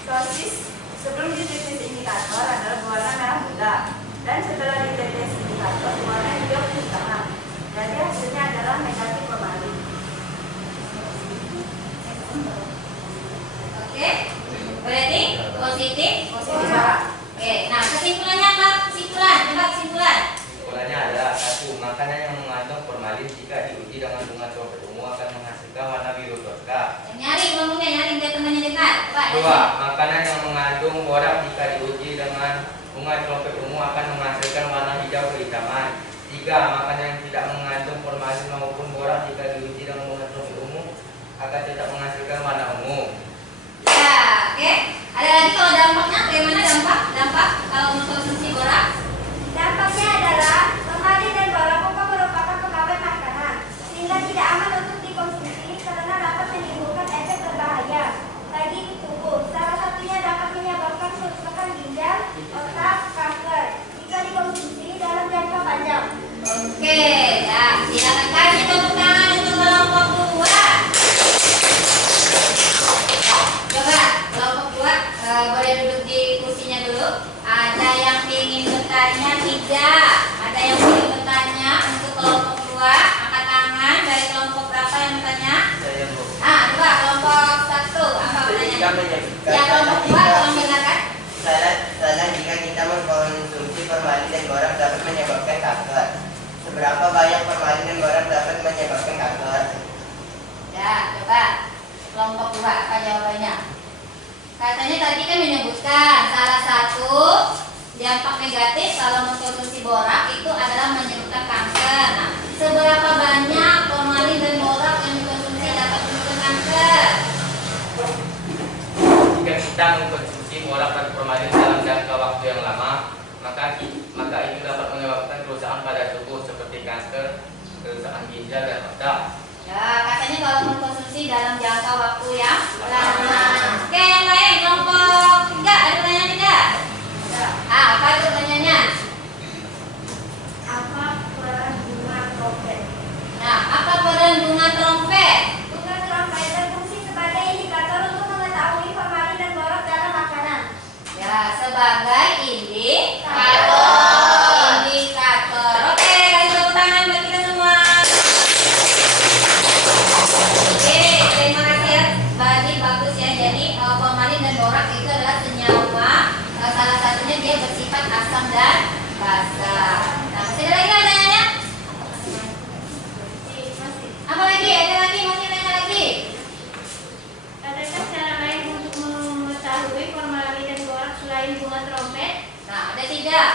Sosis sebelum ditetes indikator adalah berwarna merah muda. Dan setelah ditetes indikator berwarna hijau putih tengah. Jadi hasilnya adalah negatif formalin. Oke. Berarti positif. Positif borak. Oke. Nah, kesimpulannya apa? Kesimpulan. Coba kesimpulan. Kesimpulannya adalah 1. Makanan yang mengandung formalin jika diuji dengan bunga trompet ungu akan menghasilkan warna biru toska. Nyari ngomongnya, nyari biar temannya dengar. Coba. 2. Makanan yang mengandung borak jika diuji dengan bunga trompet ungu akan menghasilkan warna hijau kehitaman. 3. Makanan yang tidak mengandung formalin maupun borak jika diuji dengan bunga trompet ungu akan tetap menghasilkan warna ungu. Ya, oke. Ada lagi kalau dampaknya, bagaimana dampak kalau mengkonsumsi borak? Dampaknya adalah formalin dan borak pokok merupakan pengawet makanan sehingga tidak aman untuk dikonsumsi karena dapat menimbulkan efek berbahaya bagi tubuh. Salah satunya dapat menyebabkan kerusakan ginjal, otak, kanker jika dikonsumsi dalam jangka panjang. Oke, ya, silakan kasih tepuk tangan untuk kelompok 2. Coba kelompok 2 boleh duduk di kursinya dulu. Ada yang ingin bertanya? Tidak. Ada yang ingin bertanya untuk kelompok 2? Angkat tangan. Dari kelompok berapa yang bertanya? Saya Bu. Coba kelompok 1 apa Ketika pertanyaannya? menyebutkan Ya, kelompok 2 tolong dengarkan. salah jika kita mengkonsumsi formalin dan borak dapat menyebabkan kanker. Seberapa banyak formalin dan borak dapat menyebabkan kanker? Ya, coba kelompok 2 apa jawabannya? Katanya tadi kan menyebutkan salah satu dampak negatif kalau mengkonsumsi borak itu adalah menyebabkan kanker. Nah, seberapa banyak formalin dan borak yang dikonsumsi dapat menyebabkan kanker? Jika kita mengkonsumsi borak dan formalin dalam jangka waktu yang lama, maka itu dapat menyebabkan kerusakan pada tubuh seperti kanker, kerusakan ginjal dan otak. Ya, katanya kalau mengkonsumsi dalam jangka waktu yang lama. Oke, yang lain kelompok 3 ada pertanyaan tidak? Apa itu pertanyaannya? Apa peran bunga trompet? Nah, apa peran bunga trompet? Bunga trompet berfungsi sebagai indikator untuk mengetahui formalin dan borak dalam makanan. Ya, sebagai indikator. Oke, kasih tepuk tangan buat kita semua. Oke, terima kasih ya. Tadi bagus ya. Jadi formalin dan borak itu adalah senyawa. Salah satunya dia bersifat asam dan basa. Nah, masih ada lagi nggak pertanyaannya? Apa lagi? Ada lagi? Masih tanya lagi? Adakah cara lain untuk mengetahui formalin dan borak selain bunga trompet? Nah, ada tidak?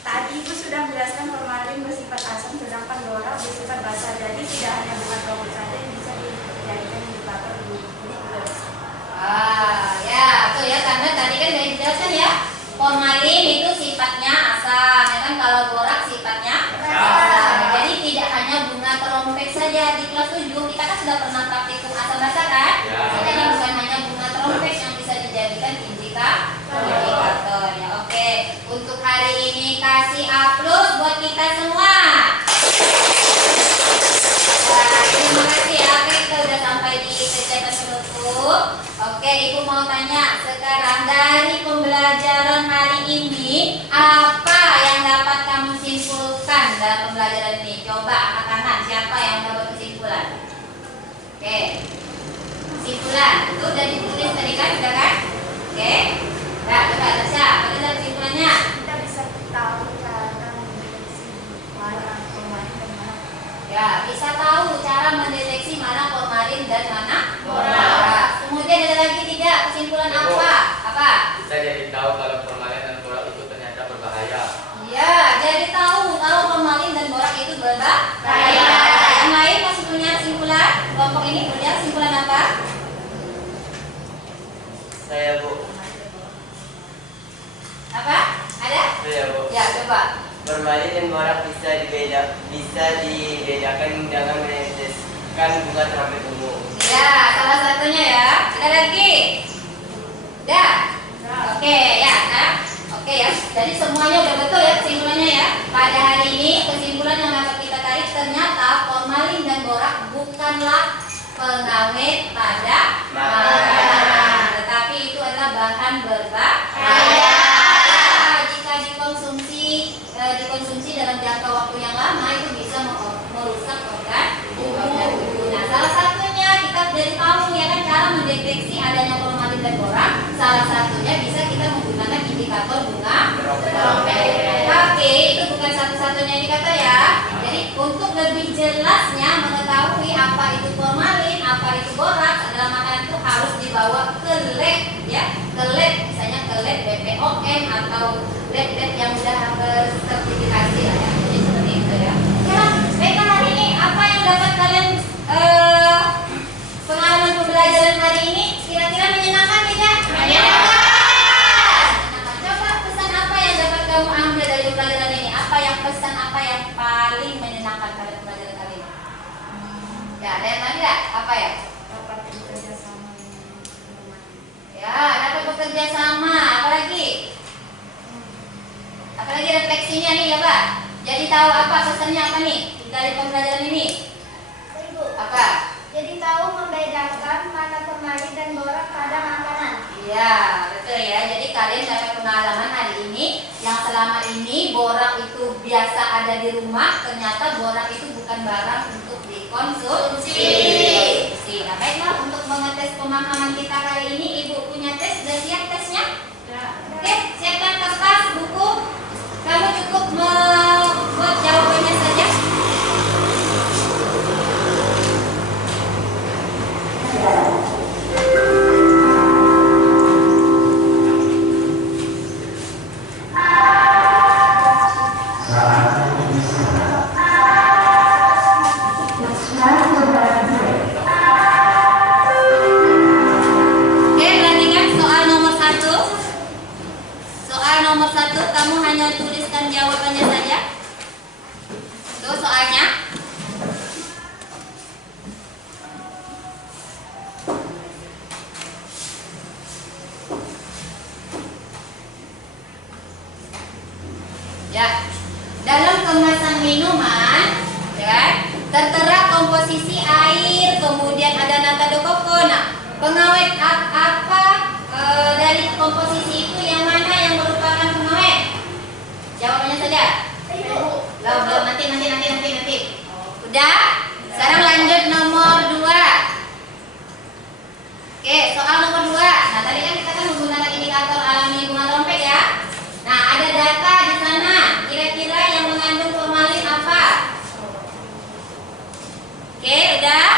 Tadi Ibu sudah menjelaskan formalin bersifat asam sedangkan borak bersifat basa. Jadi tidak hanya bunga trompet saja yang bisa dijadikan indikator di Ya, tuh ya, karena tadi kan sudah dijelaskan ya. Formalin itu sifatnya asam, ya kan? Kalau borak sifatnya basa. Jadi tidak hanya bunga trompet saja. Di kelas 7 kita kan sudah pernah praktikum asam basa kan? Ya. Jadi bukan hanya bunga trompet yang bisa dijadikan indikator ya. Oke, untuk hari ini kasih upload buat kita semua. Nah, terima kasih ya. Oke, kita udah sampai di kegiatan penutup. Oke, Ibu mau tanya sekarang dari pembelajaran hari ini apa yang dapat kamu simpulkan dalam pembelajaran ini? Coba angkat tangan siapa yang dapat kesimpulan? Oke, kesimpulan itu udah ditulis tadi kan, sudah kan? Oke, nah coba Tasya, apa ada kesimpulannya? kita bisa tahu cara mendeteksi mana formalin dan mana. Ya, bisa tahu cara mendeteksi mana formalin dan mana borak. Kemudian ada lagi tidak kesimpulan Ibu. apa? Apa? Kita jadi tahu kalau formalin dan borak itu ternyata berbahaya. Ya, jadi tahu kalau formalin dan borak itu berbahaya. Yang lain masih punya kesimpulan? Kelompok ini punya kesimpulan apa? Saya Bu. Apa? Coba. Formalin dan borak bisa dibedakan dengan meneteskan bunga trompet ungu. Ya, salah satunya ya. Ada lagi? Udah? Oke, ya. Nah, oke ya. Jadi semuanya udah betul ya kesimpulannya ya. Pada hari ini kesimpulan yang dapat kita tarik ternyata formalin dan borak bukanlah pengawet pada makanan, tetapi itu adalah bahan berbahaya. Jika dikonsumsi dalam jangka waktu yang lama itu bisa merusak organ tubuh. Nah, salah satunya kita dari tahu ya kan cara mendeteksi adanya formalin dan borak. Salah satunya bisa kita menggunakan indikator bunga trompet. Tapi itu bukan satu-satunya indikator ya. Jadi untuk lebih jelasnya mengetahui apa itu formalin, apa itu borak dalam makanan itu harus dibawa ke lab ya, ke lab misalnya ke lab BPOM atau lab-lab yang sudah bersertifikasi lah ya. Jadi seperti itu ya. Ya, baiklah hari ini apa yang dapat kalian pengalaman pembelajaran hari ini kira-kira menyenangkan tidak? Menyenangkan. Coba pesan apa yang dapat kamu ambil dari pembelajaran ini? Pesan apa yang paling menyenangkan pada pembelajaran kali ini? Ya, ada yang lain tidak? Apa ya? Dapat bekerja sama dengan teman. Ya, dapat bekerja sama. Apalagi? Apalagi refleksinya nih ya Pak. Jadi tahu apa pesannya apa nih dari pembelajaran ini? Ibu, Apa? jadi tahu membedakan mana formalin dan borak pada makanan. Iya, betul ya. Jadi kalian dapat pengalaman hari ini yang selama ini borak itu biasa ada di rumah, ternyata borak itu bukan barang untuk dikonsumsi. Nah, baiklah untuk mengetes pemahaman kita kali ini, Ibu punya tes, sudah siap tesnya? Oke, siapkan kertas, buku. Kamu cukup membuat jawabannya saja. Oke, perhatikan soal nomor 1. Soal nomor 1 kamu hanya tuliskan jawabannya saja. Tuh soalnya. Ya, dalam kemasan minuman, ya kan, tertera komposisi air, kemudian ada nata de coco. Nah, pengawet apa dari komposisi itu yang mana yang merupakan pengawet? Jawabannya saja. Belum, nanti. Udah? Sekarang lanjut nomor 2. Oke, soal nomor 2. Nah, tadi kan kita menggunakan indikator alami bunga trompet ya. Nah, ada data di sana. Kira-kira yang mengandung formalin apa? Oke, udah?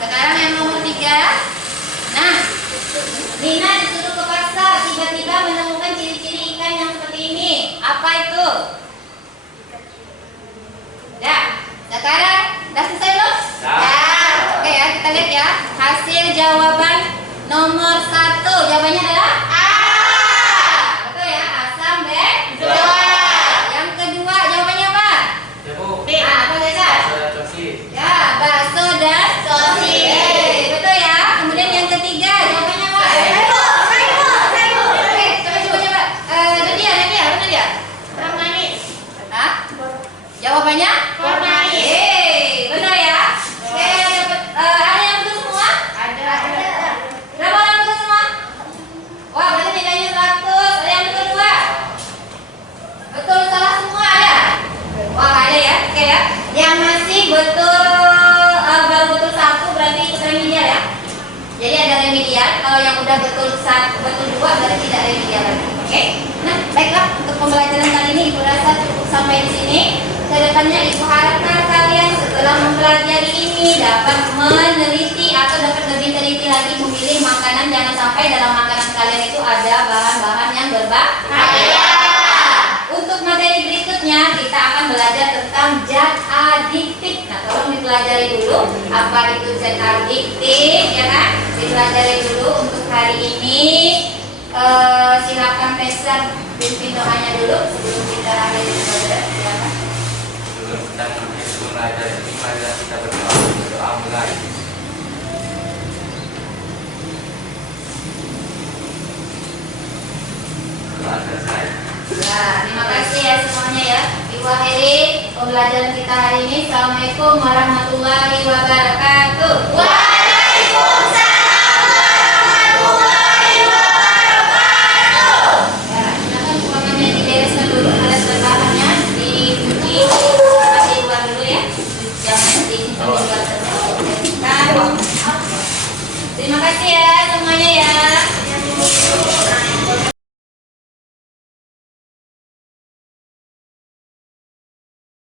Sekarang yang nomor 3. Nah, Nina disuruh ke pasar, tiba-tiba menemukan ciri-ciri ikan yang seperti ini. Apa itu? Dah. Sekarang, dah selesai belum? Dah. Oke ya, kita lihat ya. Hasil jawaban nomor 1. Jawabannya adalah A. Betul ya, asam benzoat. Yang kedua, jawabannya apa? Apa saja? Ya, bakso dan sosis. Betul ya. Kemudian yang ketiga, jawabannya apa? Oke, coba. Nadia, betul ya? Kurang manis. Hah? Jawabannya? Formalin. Benar ya? Oke, ada yang betul semua? Ada. Berapa orang betul semua? Wah, berarti nilainya 100. Ada yang betul 2? Betul salah semua ada? Wah, ada ya? Oke ya. Yang masih betul baru betul 1 berarti ikut remedial ya. Jadi ada remedial. Kalau yang udah betul 2 berarti tidak remedial lagi. Oke. Nah, baiklah untuk pembelajaran kali ini Ibu rasa cukup sampai di sini. Kedepannya Ibu harapkan kalian setelah mempelajari ini dapat meneliti atau dapat lebih teliti lagi memilih makanan. Jangan sampai dalam makanan kalian itu ada bahan-bahan yang berbahaya. Untuk materi berikutnya kita akan belajar tentang zat adiktif. Nah, tolong dipelajari dulu apa itu zat adiktif, ya kan? Dipelajari dulu untuk hari ini. Silakan pesan pimpin doanya dulu sebelum kita akhiri saudara. Silakan. Sebelum kita mengakhiri belajar ini, marilah kita berdoa mulai. Doa selesai. Nah, terima kasih ya semuanya ya. Ibu akhiri pembelajaran kita hari ini. Assalamualaikum warahmatullahi wabarakatuh. Ya, silakan uangnya dibereskan dulu, alat bahannya dicuci, di luar dulu ya. Jangan disimpan di luar terus. Terima kasih ya semuanya ya.